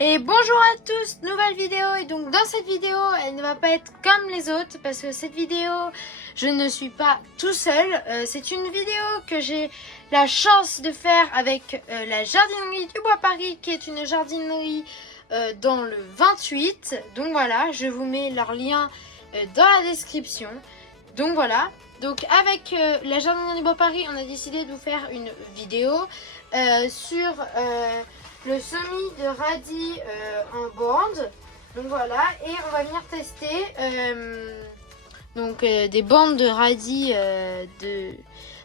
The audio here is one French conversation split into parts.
Et bonjour à tous, nouvelle vidéo. Et donc dans cette vidéo, elle ne va pas être comme les autres parce que cette vidéo, je ne suis pas tout seul. C'est une vidéo que j'ai la chance de faire avec la jardinerie du Bois Paris, qui est une jardinerie dans le 28. Donc voilà, je vous mets leur lien dans la description. Donc voilà, donc avec la jardinerie du Bois Paris, on a décidé de vous faire une vidéo sur le semis de radis en bande. Donc voilà, et on va venir tester des bandes de radis en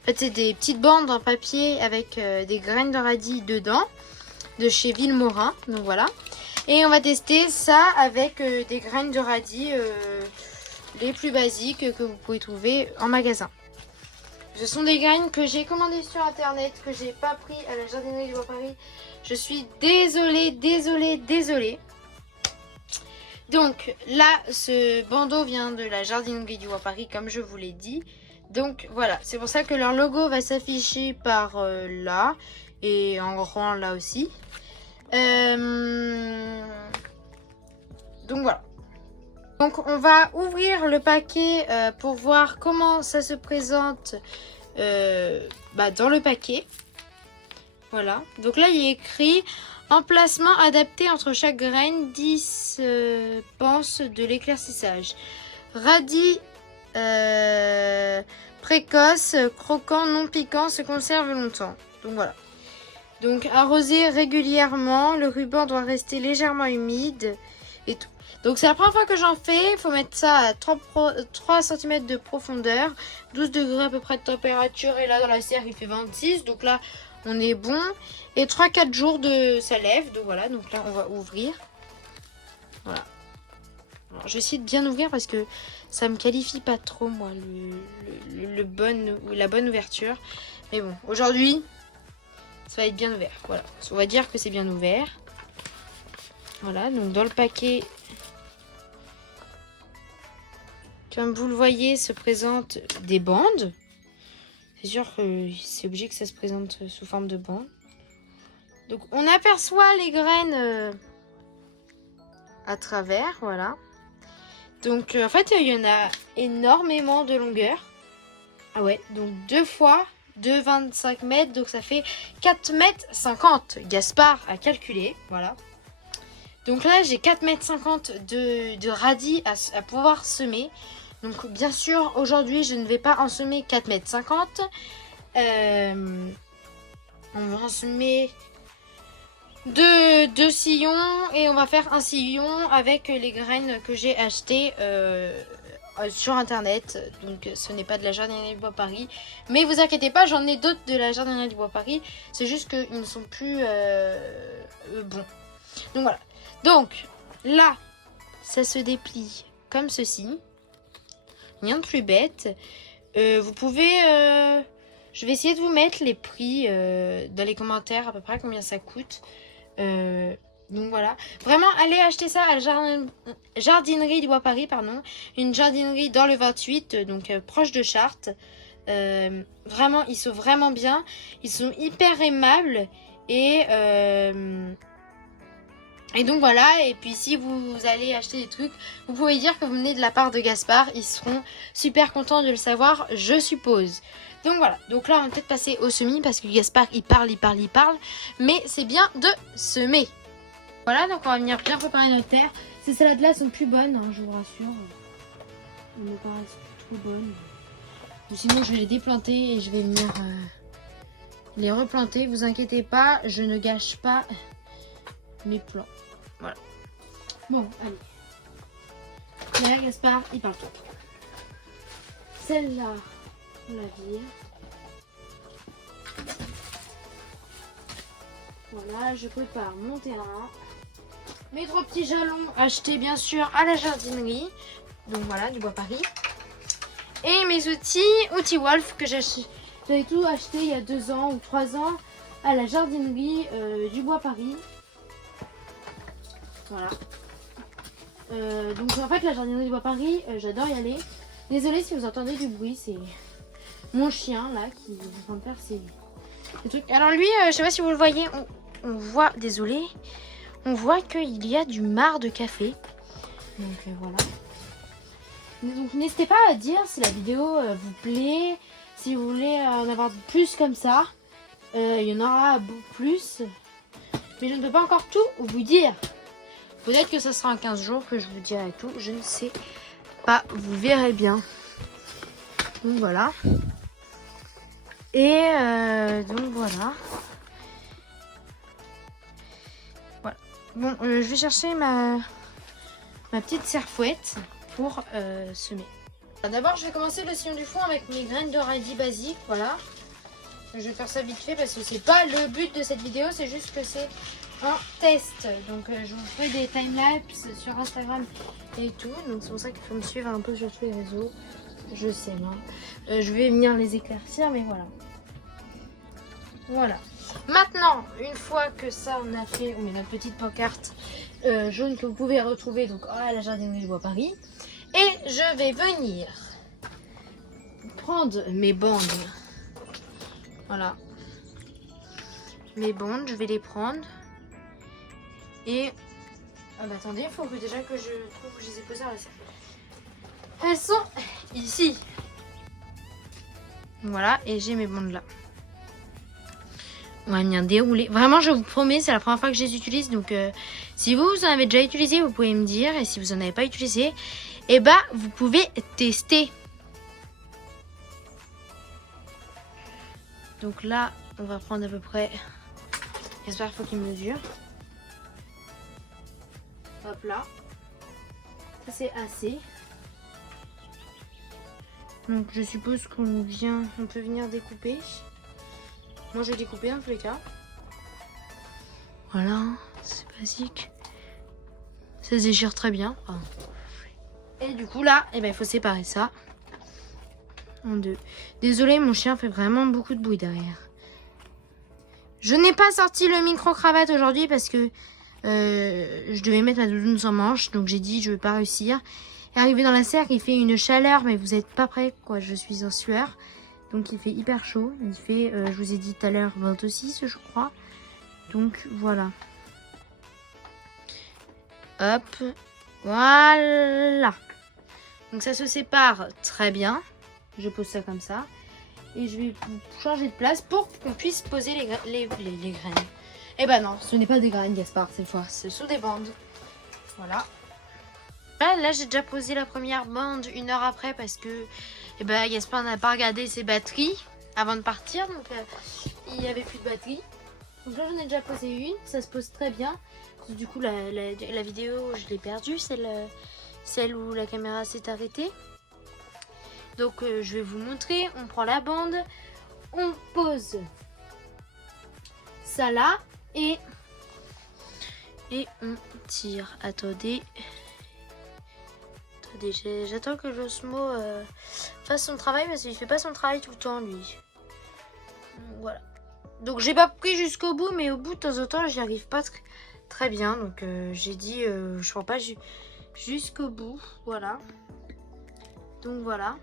fait c'est des petites bandes en papier avec des graines de radis dedans de chez Villemorin. Donc voilà, et on va tester ça avec des graines de radis les plus basiques que vous pouvez trouver en magasin. Ce sont des graines que j'ai commandées sur internet, que j'ai pas pris à la jardinerie du Bois Paris. Je suis désolée. Donc là, ce bandeau vient de la jardinerie du Bois Paris, comme je vous l'ai dit. Donc voilà, c'est pour ça que leur logo va s'afficher par là et en grand là aussi. Donc voilà. Donc on va ouvrir le paquet pour voir comment ça se présente dans le paquet. Voilà, donc là il est écrit emplacement adapté entre chaque graine, 10 penses de l'éclaircissage. Radis précoce, croquant, non piquant, se conserve longtemps. Donc voilà. Donc arroser régulièrement, le ruban doit rester légèrement humide et tout. Donc c'est la première fois que j'en fais, il faut mettre ça à 3 cm de profondeur, 12 degrés à peu près de température, et là dans la serre il fait 26, donc là on est bon. Et 3-4 jours de ça lève, donc voilà, donc là on va ouvrir. Voilà. Alors, je vais essayer de bien ouvrir parce que ça me qualifie pas trop moi la bonne ouverture. Mais bon, aujourd'hui ça va être bien ouvert, voilà. On va dire que c'est bien ouvert. Voilà, donc dans le paquet, comme vous le voyez, se présentent des bandes. C'est sûr que c'est obligé que ça se présente sous forme de bandes. Donc on aperçoit les graines à travers, voilà. Donc en fait il y en a énormément de longueur. Ah ouais, donc 2 fois de 25 mètres, donc ça fait 4,50 m. Gaspard a calculé, voilà. Donc là j'ai 4,50 m de radis à pouvoir semer. Donc bien sûr aujourd'hui je ne vais pas en semer 4,50 m. On va en semer deux sillons, et on va faire un sillon avec les graines que j'ai achetées sur internet. Donc ce n'est pas de la jardinerie du Bois Paris, mais vous inquiétez pas, j'en ai d'autres de la jardinerie du Bois Paris, c'est juste qu'ils ne sont plus bons. Donc voilà, donc là ça se déplie comme ceci, rien de plus bête. Vous pouvez je vais essayer de vous mettre les prix dans les commentaires, à peu près combien ça coûte. Donc voilà, vraiment allez acheter ça à la jardinerie du Bois Paris, pardon, une jardinerie dans le 28, donc proche de Chartres. Vraiment, ils sont vraiment bien, ils sont hyper aimables, et donc voilà. Et puis si vous allez acheter des trucs, vous pouvez dire que vous venez de la part de Gaspard, ils seront super contents de le savoir, je suppose. Donc voilà, donc là on va peut-être passer au semis parce que Gaspard il parle, mais c'est bien de semer. Voilà, donc on va venir bien préparer notre terre. Ces salades là sont plus bonnes, hein, je vous rassure. Elles me paraissent trop bonnes. Ou sinon je vais les déplanter et je vais venir les replanter. Vous inquiétez pas, je ne gâche pas mes plants. Voilà. Bon, allez. Là, Gaspard, il parle tout. Celle-là, on la vire. Voilà, je prépare mon terrain. Mes 3 petits jalons achetés bien sûr à la jardinerie. Donc voilà, du Bois Paris. Et mes outils Wolf que j'avais tout acheté il y a 2 ans ou 3 ans à la jardinerie du Bois Paris. Voilà. Donc en fait la jardinerie du Bois Paris, j'adore y aller. Désolée si vous entendez du bruit, c'est mon chien là qui est en train de faire ses trucs. Alors lui, je sais pas si vous le voyez, on voit, désolé, on voit qu'il y a du marc de café. Donc voilà. Donc n'hésitez pas à dire si la vidéo vous plaît, si vous voulez en avoir plus comme ça. Il y en aura beaucoup plus. Mais je ne peux pas encore tout vous dire. Peut-être que ça sera en 15 jours que je vous dirai tout. Je ne sais pas. Vous verrez bien. Donc voilà. Et donc voilà. Voilà. Bon, je vais chercher ma petite serfouette pour semer. D'abord, je vais commencer le sillon du fond avec mes graines de radis basiques. Voilà. Je vais faire ça vite fait parce que c'est pas le but de cette vidéo. C'est juste que c'est un test. Donc, je vous ferai des timelapses sur Instagram et tout. Donc, c'est pour ça qu'il faut me suivre un peu sur tous les réseaux. Je sais, hein. Je vais venir les éclaircir, mais voilà. Voilà. Maintenant, une fois que ça on a fait, on met notre petite pancarte jaune que vous pouvez retrouver donc à la jardinerie du Bois Paris. Et je vais venir prendre mes bandes. Voilà. Mes bandes, je vais les prendre. Et ah bah attendez, il faut que déjà que je trouve où je les ai posées à la serre. Elles sont ici. Voilà, et j'ai mes bandes là. On va venir dérouler. Vraiment, je vous promets, c'est la première fois que je les utilise. Donc, si vous en avez déjà utilisé, vous pouvez me dire. Et si vous n'en avez pas utilisé, eh ben, vous pouvez tester. Donc là, on va prendre à peu près... J'espère qu'il faut qu'il mesure. Hop là. Ça, c'est assez. Donc, je suppose on peut venir découper. Moi, je vais découper dans tous les cas. Voilà, c'est basique. Ça se déchire très bien. Enfin. Et du coup, là, eh ben, il faut séparer ça en deux. Désolée, mon chien fait vraiment beaucoup de bruit derrière. Je n'ai pas sorti le micro-cravate aujourd'hui parce que je devais mettre ma doudoune sans manche. Donc, j'ai dit, je ne vais pas réussir. Et arrivé dans la serre, il fait une chaleur, mais vous n'êtes pas prêts, quoi. Je suis en sueur. Donc il fait hyper chaud, il fait, je vous ai dit tout à l'heure, 26 je crois. Donc voilà. Hop, voilà. Donc ça se sépare très bien. Je pose ça comme ça. Et je vais changer de place pour qu'on puisse poser les graines. Eh ben non, ce n'est pas des graines Gaspard cette fois, ce sont des bandes. Voilà. Là j'ai déjà posé la première bande 1 heure après parce que eh ben, Gaspard n'a pas regardé ses batteries avant de partir, donc il n'y avait plus de batterie. Donc là j'en ai déjà posé une, ça se pose très bien. Du coup la vidéo je l'ai perdue, celle où la caméra s'est arrêtée. Donc je vais vous montrer, on prend la bande, on pose ça là et on tire. Attendez, j'attends que l'Osmo fasse son travail parce qu'il fait pas son travail tout le temps lui. Voilà. Donc j'ai pas pris jusqu'au bout, mais au bout de temps en temps j'y arrive pas très bien. Donc j'ai dit je prends pas jusqu'au bout. Voilà. Donc voilà.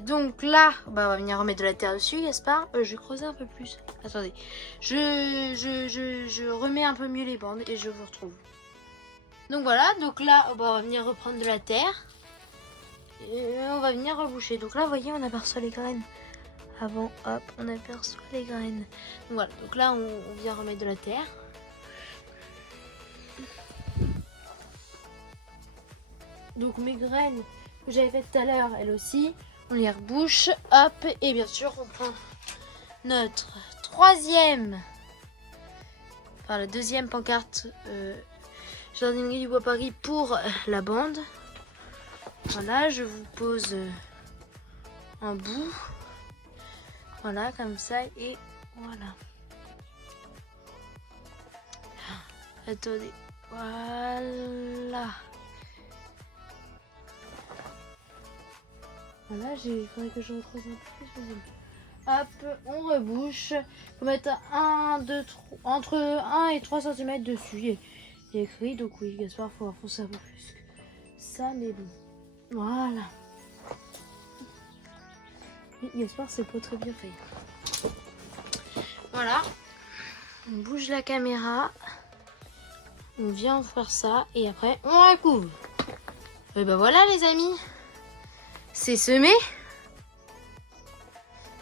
Donc là, bah, on va venir remettre de la terre dessus, Gaspard. Je vais creuser un peu plus. Attendez. Je remets un peu mieux les bandes et je vous retrouve. Donc voilà, donc là, bah, on va venir reprendre de la terre. Et on va venir reboucher. Donc là, vous voyez, on aperçoit les graines. Avant, hop, on aperçoit les graines. Donc voilà, donc là, on vient remettre de la terre. Donc mes graines que j'avais faites tout à l'heure, elles aussi, on les rebouche, hop, et bien sûr, on prend notre la deuxième pancarte Jardinerie du Bois Paris pour la bande. Voilà, je vous pose en bout. Voilà, comme ça, et voilà. Attendez, voilà. Voilà, il faudrait que je recreuse un peu plus. Hop, on rebouche. Il faut mettre entre 1 et 3 cm dessus. Il y a écrit, donc oui, Gaspard, il faut enfoncer un peu plus que ça, mais bon. Voilà. Et Gaspard, c'est pas très bien fait. Voilà. On bouge la caméra. On vient faire ça et après on recouvre. Et ben voilà les amis. C'est semé.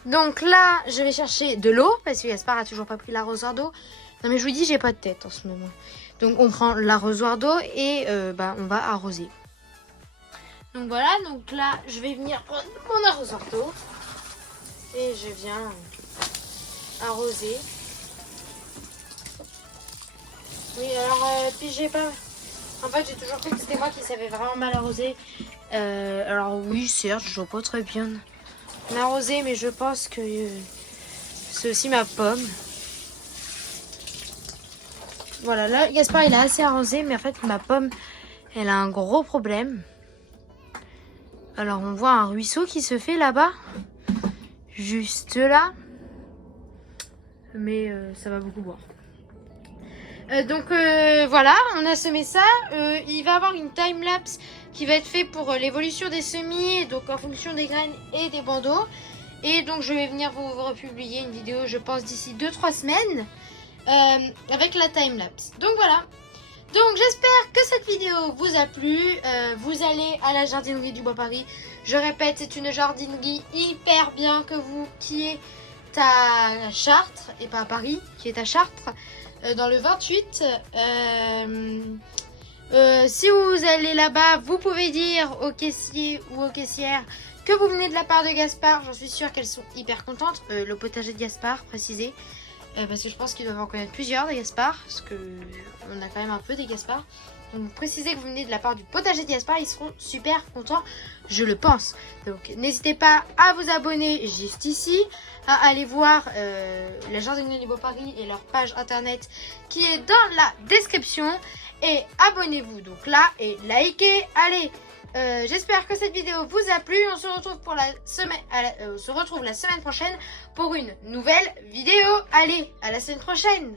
Donc là, je vais chercher de l'eau parce que Gaspard a toujours pas pris l'arrosoir d'eau. Non mais je vous dis, j'ai pas de tête en ce moment. Donc on prend l'arrosoir d'eau et on va arroser. Donc voilà, donc là, je vais venir prendre mon arrosoir d'eau et je viens arroser. Oui, alors puis j'ai pas. En fait, j'ai toujours cru que c'était moi qui savais vraiment mal arroser. Alors oui, certes, je vois pas très bien l'arroser, mais je pense que c'est aussi ma pomme. Voilà, là, Gaspard, il a assez arrosé, mais en fait, ma pomme, elle a un gros problème. Alors, on voit un ruisseau qui se fait là-bas, juste là. Mais ça va beaucoup boire. Donc voilà, on a semé ça. Il va y avoir une time-lapse qui va être fait pour l'évolution des semis, donc en fonction des graines et des bandeaux. Et donc je vais venir vous republier une vidéo, je pense, d'ici 2-3 semaines avec la time-lapse. Donc voilà. Donc j'espère que cette vidéo vous a plu. Vous allez à la jardinerie du Bois Paris. Je répète, c'est une jardinerie hyper bien qui est à Chartres, et pas à Paris, qui est à Chartres. Dans le 28. Si vous allez là-bas, vous pouvez dire au caissier ou aux caissières que vous venez de la part de Gaspard. J'en suis sûre qu'elles sont hyper contentes. Le potager de Gaspard, précisé. Parce que je pense qu'ils doivent en connaître plusieurs des Gaspard. Parce qu'on a quand même un peu des Gaspard. Donc précisez que vous venez de la part du potager de Gaspard. Ils seront super contents, je le pense. Donc n'hésitez pas à vous abonner juste ici, à aller voir la jardinerie du Bois Paris et leur page internet qui est dans la description. Et abonnez-vous donc là et likez. Allez, j'espère que cette vidéo vous a plu. On se retrouve la semaine prochaine pour une nouvelle vidéo. Allez, à la semaine prochaine.